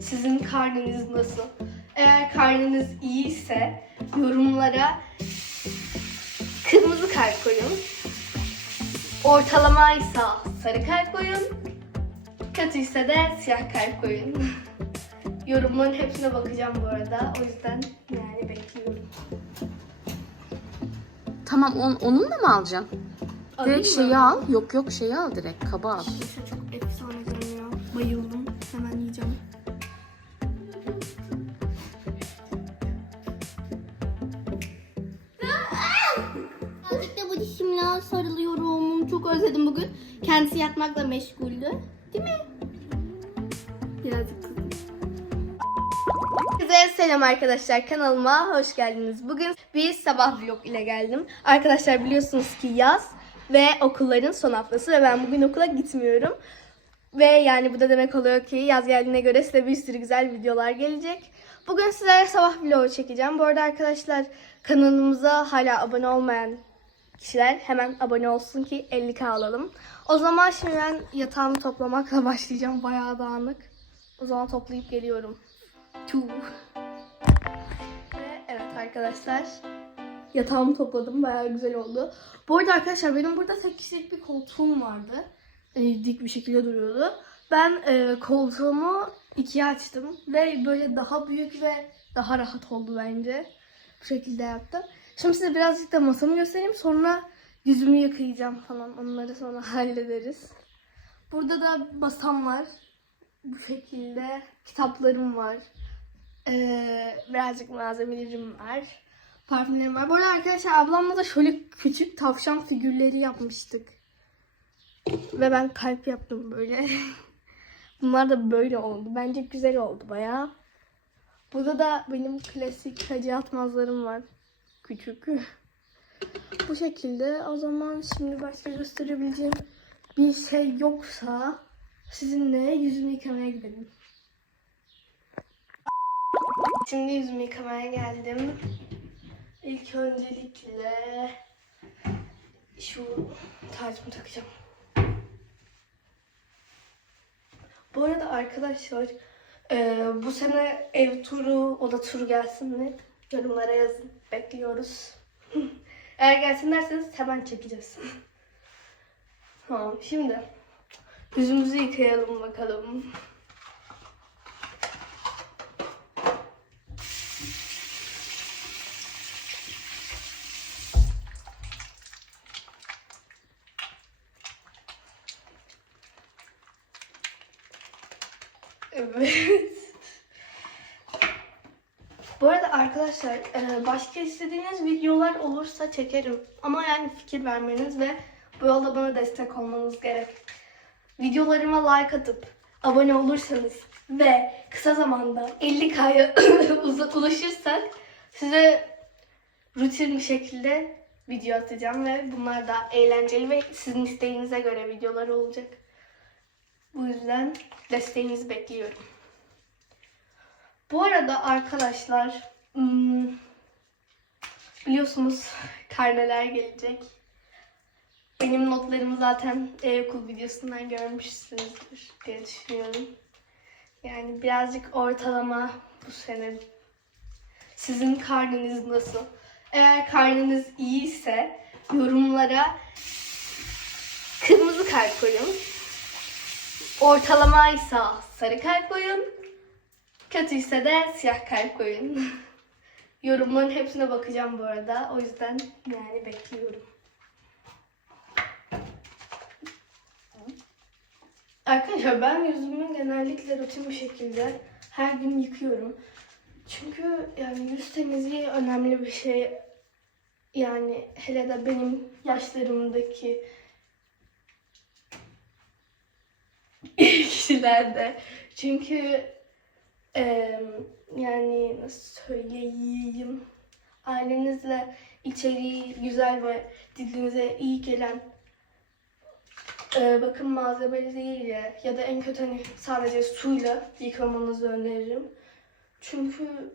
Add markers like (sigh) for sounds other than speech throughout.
Sizin karnınız nasıl? Eğer karnınız iyiyse yorumlara kırmızı kalp koyun. Ortalamaysa sarı kalp koyun. Kötüyse de siyah kalp koyun. (laughs) Yorumların hepsine bakacağım bu arada. O yüzden yani bekliyorum. Tamam on, onunla mı alacaksın? Alayım Direkt mı? şeyi al. Yok yok şeyi al direkt kaba al. İşte çok efsane ya. Bayıldım. Hemen yiyeceğim. Çok özledim bugün. Kendisi yatmakla meşguldü. Değil mi? Birazcık. Herkese selam arkadaşlar kanalıma hoş geldiniz. Bugün bir sabah vlog ile geldim. Arkadaşlar biliyorsunuz ki yaz ve okulların son haftası ve ben bugün okula gitmiyorum. Ve yani bu da demek oluyor ki yaz geldiğine göre size bir sürü güzel videolar gelecek. Bugün sizlere sabah vlogu çekeceğim. Bu arada arkadaşlar kanalımıza hala abone olmayan kişiler hemen abone olsun ki 50k alalım. O zaman şimdi ben yatağımı toplamakla (laughs) başlayacağım. Bayağı dağınık. O zaman toplayıp geliyorum. Tuh. Ve evet arkadaşlar yatağımı topladım. Bayağı güzel oldu. Bu arada arkadaşlar benim burada tek kişilik bir koltuğum vardı. E, dik bir şekilde duruyordu. Ben e, koltuğumu ikiye açtım ve böyle daha büyük ve daha rahat oldu bence. Bu şekilde yaptım. Şimdi size birazcık da masamı göstereyim. Sonra yüzümü yıkayacağım falan. Onları sonra (laughs) hallederiz. Burada da masam var. Bu şekilde kitaplarım var. Ee, birazcık malzemelerim var. Parfümlerim var. Bu arada arkadaşlar ablamla da şöyle küçük tavşan figürleri yapmıştık. Ve ben kalp yaptım böyle. (laughs) Bunlar da böyle oldu. Bence güzel oldu bayağı. Burada da benim klasik hacı atmazlarım var. Küçük. (laughs) Bu şekilde. O zaman şimdi başka gösterebileceğim bir şey yoksa sizinle yüzümü yıkamaya gidelim. Şimdi yüzümü yıkamaya geldim. İlk öncelikle şu tacımı takacağım. Bu arada arkadaşlar e, bu sene ev turu, oda turu gelsin mi? Yorumlara yazın. Bekliyoruz. (laughs) Eğer gelsin derseniz hemen çekeceğiz. (laughs) tamam şimdi yüzümüzü yıkayalım bakalım. Evet. Bu arada arkadaşlar e, başka istediğiniz videolar olursa çekerim. Ama yani fikir vermeniz ve bu yolda bana destek olmanız gerek. Videolarıma like atıp abone olursanız ve kısa zamanda 50k'ya (coughs) uza- ulaşırsak size rutin bir şekilde video atacağım ve bunlar da eğlenceli ve sizin isteğinize göre videolar olacak. Bu yüzden desteğinizi bekliyorum. Bu arada arkadaşlar biliyorsunuz karneler gelecek. Benim notlarımı zaten e-okul videosundan görmüşsünüzdür diye düşünüyorum. Yani birazcık ortalama bu sene. Sizin karnınız nasıl? Eğer karnınız iyiyse yorumlara kırmızı kalp koyun. Ortalamaysa sarı kalp koyun. Kötüyse de siyah kalp koyun. (laughs) Yorumların hepsine bakacağım bu arada. O yüzden yani bekliyorum. Arkadaşlar ben yüzümü genellikle rutin bir şekilde her gün yıkıyorum. Çünkü yani yüz temizliği önemli bir şey. Yani hele de benim yaşlarımdaki (laughs) kişilerde. Çünkü eee, yani nasıl söyleyeyim ailenizle içeriği güzel ve dilinize iyi gelen eee, bakım malzemeleriyle ya da en kötü hani sadece suyla yıkamanızı öneririm. Çünkü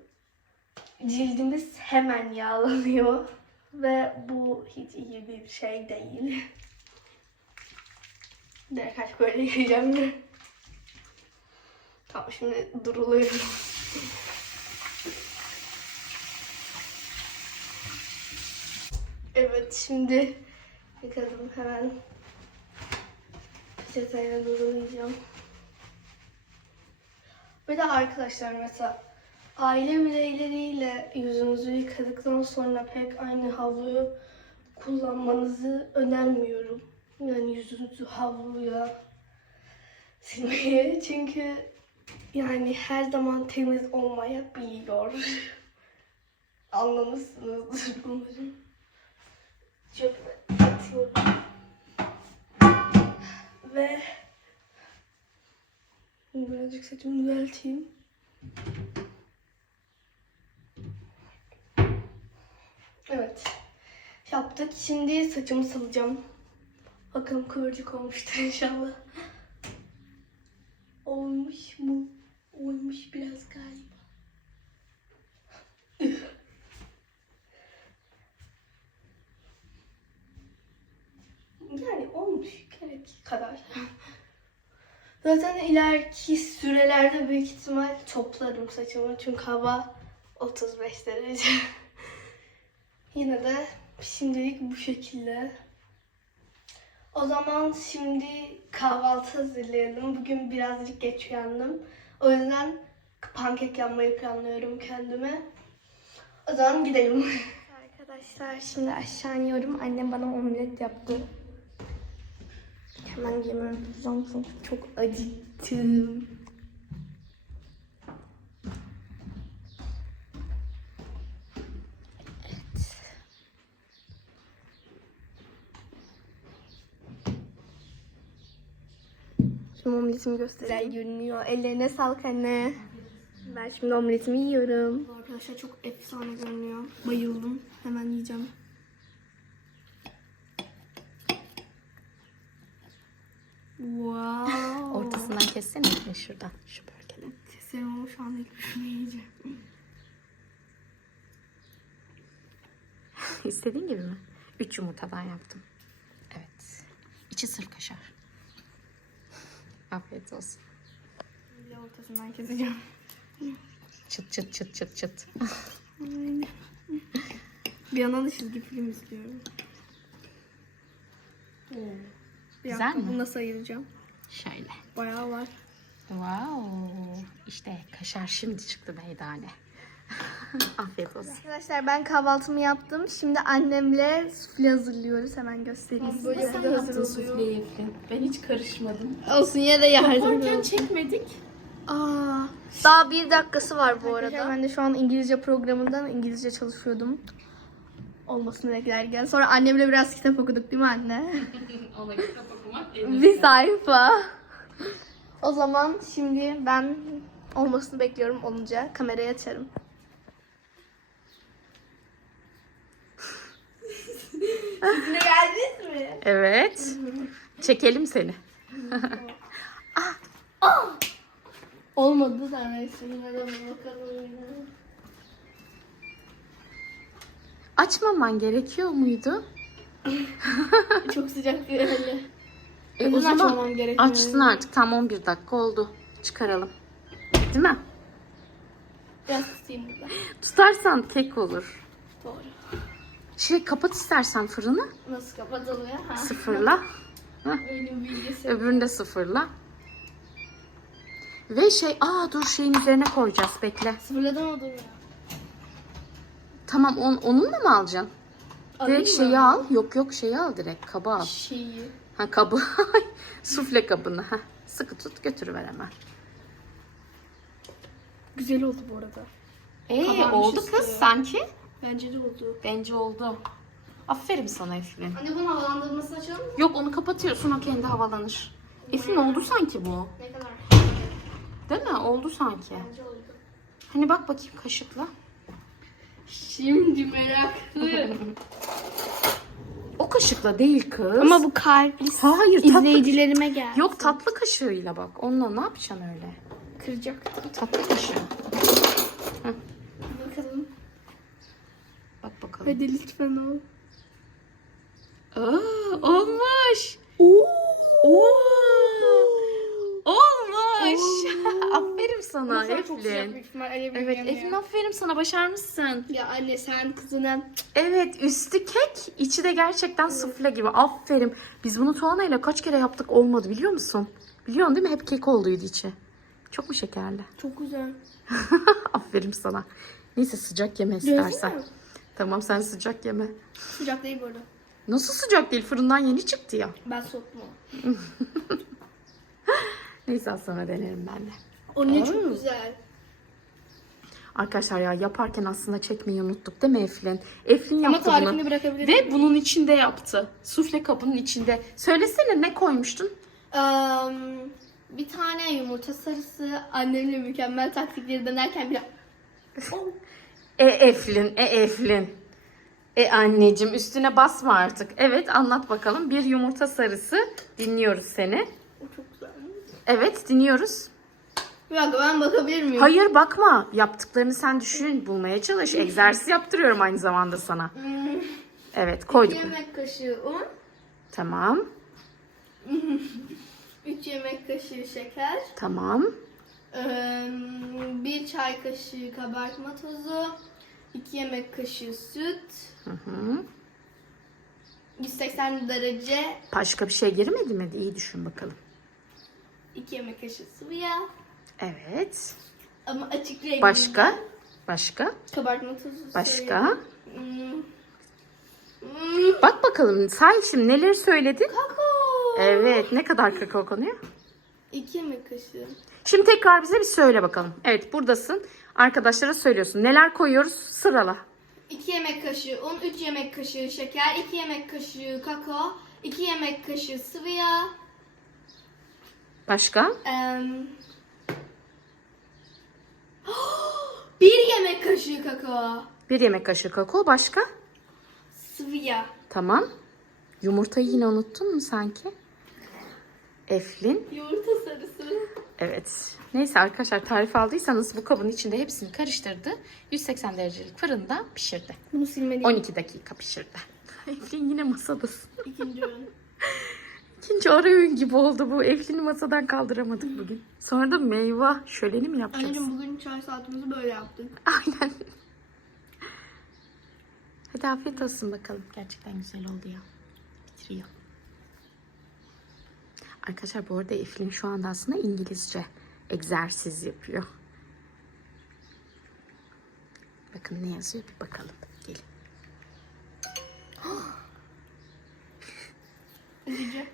cildimiz hemen yağlanıyor (laughs) ve bu hiç iyi bir şey değil. (laughs) Direkt kaç böyle yiyeceğim. Tamam şimdi duruluyorum. (laughs) evet şimdi yıkadım hemen. Peçeteyle durulayacağım. Bir de arkadaşlar mesela aile bireyleriyle yüzünüzü yıkadıktan sonra pek aynı havluyu kullanmanızı önermiyorum. Yani yüzünüzü havluyla silmeyi. (laughs) Çünkü yani her zaman temiz olmayabiliyor. (laughs) Anlamışsınızdır umarım. Çöpe atıyorum. Ve birazcık saçımı düzelteyim. Evet. Yaptık. Şimdi saçımı salacağım. Bakalım kıvırcık olmuştur inşallah. Olmuş mu? Olmuş biraz galiba. Yani gerek kadar. Zaten ileriki sürelerde büyük ihtimal toplarım saçımı çünkü hava 35 derece. Yine de şimdilik bu şekilde. O zaman şimdi kahvaltı hazırlayalım. Bugün birazcık geç uyandım. O yüzden pankek yapmayı planlıyorum kendime. O zaman gidelim. Arkadaşlar şimdi aşağı iniyorum. Annem bana omlet yaptı. Hemen yemeğimi yapacağım çünkü çok acıktım. Evet. Şimdi omletimi göstereyim. Güzel görünüyor. Ellerine sağlık anne. Ben şimdi omletimi yiyorum. Arkadaşlar çok efsane görünüyor. Bayıldım. Hemen yiyeceğim. Wow. Mi şuradan şu bölgeden. Keserim ama şu anda ilk şunu yiyeceğim. (laughs) İstediğin gibi mi? Üç yumurtadan yaptım. Evet. İçi sırf kaşar. Afiyet olsun. Bir ortasından keseceğim. Çıt çıt çıt çıt çıt. Bir yandan da çizgi film izliyorum. Bir Güzel dakika, mi? Bunu nasıl ayıracağım? Şöyle. Bayağı var. Wow. İşte kaşar şimdi çıktı meydane. (laughs) Afiyet olsun. Arkadaşlar ben kahvaltımı yaptım. Şimdi annemle sufle hazırlıyoruz. Hemen göstereyim size. Ben hiç karışmadım. Olsun yine de yardım Yaparken çekmedik. Aa, daha bir dakikası var bu arada. Ben de şu an İngilizce programından İngilizce çalışıyordum. Olmasını beklerken. Sonra annemle biraz kitap okuduk değil mi anne? (laughs) Ona kitap okumak bir sayfa. O zaman şimdi ben olmasını bekliyorum olunca kamerayı açarım. Sizinle geldiniz mi? Evet. Çekelim seni. (laughs) Olmadı da neyse yine de bir bakalım yine. Açmaman gerekiyor muydu? (laughs) Çok sıcak bir öyle. E, o zaman açmamam gerekiyor. açtın artık. Tam 11 dakika oldu. Çıkaralım. Değil mi? Biraz tutayım burada. Tutarsan kek olur. Doğru. Şey kapat istersen fırını. Nasıl kapatılıyor? Ha. Sıfırla. (laughs) Öbürünü de sıfırla. Ve şey, aa dur şeyin üzerine koyacağız bekle. Sıfırladım o duruyor. Tamam on, onunla mı alacaksın? Alayım Direkt mı? şeyi al. Yok yok şeyi al direkt kabı al. Şeyi. Ha kabı. (laughs) Sufle kabını. Ha. Sıkı tut götürüver hemen. Güzel oldu bu arada. Ee Kabarmış oldu üstü. kız sanki. Bence de oldu. Bence oldu. Aferin sana Eflin. Anne bunun havalandırmasını açalım mı? Yok onu kapatıyorsun o kendi havalanır. Eflin oldu sanki bu. Ne kadar? Değil mi? Oldu sanki. Bence oldu. Hani bak bakayım kaşıkla. Şimdi meraklı. (laughs) O kaşıkla değil kız. Ama bu kalpli Hayır tatlı. izleyicilerime geldi. Yok tatlı kaşığıyla bak. Onunla ne yapacaksın öyle? Kıracak. Tatlı kaşığı. Bakalım. Bak bakalım. Hadi lütfen ol. Aa, olmuş. Oo. Oo. Olmuş. Aferin sana Masal çok sıcak Eflin. büyük ihtimal. Evet yanıyor. Eflin aferin sana başarmışsın. Ya anne sen kızının Evet üstü kek içi de gerçekten sufle gibi. Aferin. Biz bunu Tuana ile kaç kere yaptık olmadı biliyor musun? Biliyorsun değil mi? Hep kek olduydu içi. Çok mu şekerli? çok güzel. (laughs) aferin sana. Neyse sıcak yeme istersen. Tamam sen sıcak yeme. Sıcak değil bu arada. Nasıl sıcak değil? Fırından yeni çıktı ya. Ben soğuttum onu. (laughs) Neyse az sonra denerim ben de. O ne çok güzel. Arkadaşlar ya yaparken aslında çekmeyi unuttuk değil mi Eflin? Eflin Ama yaptı tarifini bunu. bırakabilirim. Ve bunun içinde yaptı. Sufle kabının içinde. Söylesene ne koymuştun? Am, bir tane yumurta sarısı annemle mükemmel taktikleri denerken bir Oh, (laughs) E Eflin, e Eflin. E anneciğim üstüne basma artık. Evet anlat bakalım. Bir yumurta sarısı. Dinliyoruz seni. o çok güzel. Evet dinliyoruz. Bir dakika ben bakabilir miyim? Hayır bakma. Yaptıklarını sen düşün. Bulmaya çalış. Egzersiz yaptırıyorum aynı zamanda sana. Hmm, Evet koyduk. yemek kaşığı un, Tamam. (laughs) 3 yemek kaşığı şeker, Tamam. bir çay kaşığı kabartma tozu, 2 yemek kaşığı süt, Hı hı. 180 derece, Başka bir şey girmedi mi? İyi düşün bakalım. 2 yemek kaşığı sıvı yağ. Evet. Ama açık renginden. Başka? Başka? Kabartma tozu Başka? Hmm. Hmm. Bak bakalım say şimdi neleri söyledin? Kakao. Evet. Ne kadar kakao konuyor? 2 yemek kaşığı. Şimdi tekrar bize bir söyle bakalım. Evet buradasın. Arkadaşlara söylüyorsun. Neler koyuyoruz? Sırala. 2 yemek kaşığı un, 3 yemek kaşığı şeker, 2 yemek kaşığı kakao, 2 yemek kaşığı sıvı yağ, Başka? em, bir yemek kaşığı kakao, Bir yemek kaşığı kakao. Başka? sıvı yağ, Tamam. Yumurtayı yine unuttun mu sanki? Eflin. yumurta sarısı. Evet. Neyse arkadaşlar tarif aldıysanız bu kabın içinde hepsini karıştırdı. 180 derecelik fırında pişirdi. Bunu silmeliyim. 12 dakika pişirdi. Eflin yine masadasın. İkinci ürün. (laughs) İkinci ara öğün gibi oldu bu. Eflin'i masadan kaldıramadık bugün. Sonra da meyve şöleni mi yapacağız? Anneciğim bugün çay saatimizi böyle yaptık. Aynen. Hadi afiyet olsun bakalım. Gerçekten güzel oldu ya. Bitiriyor. Arkadaşlar bu arada Eflin şu anda aslında İngilizce egzersiz yapıyor. Bakın ne yazıyor bir bakalım. Gelin. (gasps) Üzücü.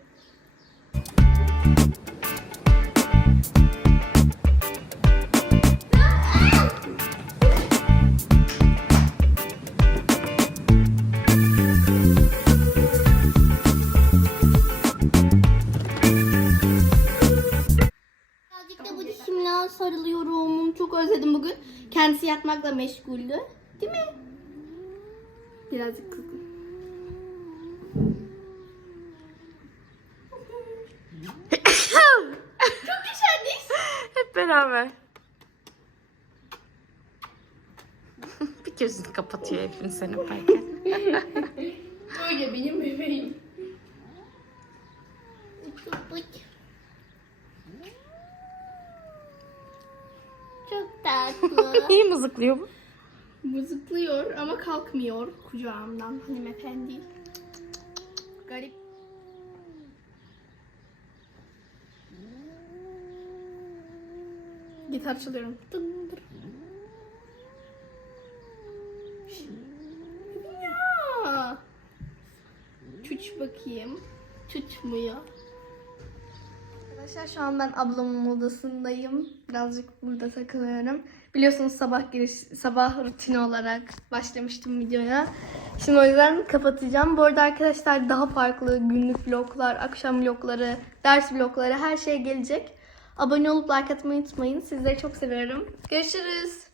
Sarılıyorum. Çok özledim bugün. Kendisi yatmakla meşguldü. Değil mi? Birazcık Çok güzelmiş. Hep beraber. (laughs) bir gözünü kapatıyor Eflin sen yaparken. Öyle benim bebeğim. Çok tatlı. (laughs) İyi mızıklıyor bu. Mızıklıyor ama kalkmıyor kucağımdan hanımefendi. Garip. Gitar çalıyorum. Dındır. Ya. Tüç bakayım. Tutmuyor. Arkadaşlar şu an ben ablamın odasındayım. Birazcık burada takılıyorum. Biliyorsunuz sabah giriş, sabah rutini olarak başlamıştım videoya. Şimdi o yüzden kapatacağım. Bu arada arkadaşlar daha farklı günlük vloglar, akşam vlogları, ders vlogları her şey gelecek. Abone olup like atmayı unutmayın. Sizleri çok seviyorum. Görüşürüz.